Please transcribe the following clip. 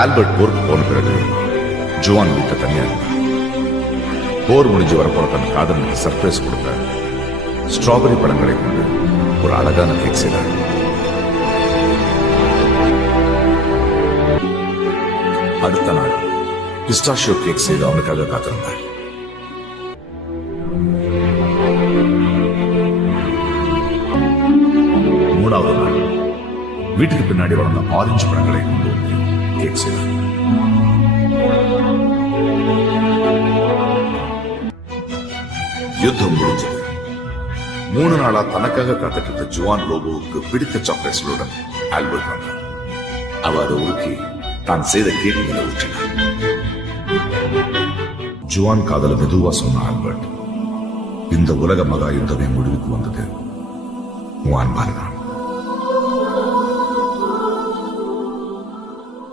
Albert போருக்கு போன பிறகு ஜுவான் வீட்டை தனியா இருந்தார். போர் முடிஞ்சு வரப்போற தன் காதலுக்கு சர்ப்ரைஸ் கொடுத்தார். ஸ்ட்ராபெரி பழங்களை கொண்டு ஒரு அழகான கேக் செய்தார். அடுத்த நாள் பிஸ்டாஷியோ கேக் செய்து அவனுக்காக காத்திருந்தார். மூணாவது நாள் வீட்டுக்கு பின்னாடி வளர்ந்த ஆரஞ்சு பழங்களை கொண்டு வந்து கேக் செய்தார். யுத்தம் முடிஞ்சது. 3 நாளா தனக்காக காத்துட்டு இருந்த ஜுவான் லோபோவுக்கு பிடித்த சாக்லேட்களுடன் ஆல்பர்ட் வந்தார். அவர் அதை உருக்கி தான் செய்த கேக்குகளை ஊற்றினார். ஜுவான் காதல மெதுவா சொன்ன ஆல்பர்ட், இந்த உலக மகா யுத்தமே முடிவுக்கு வந்தது உன் அன்பால் தான்.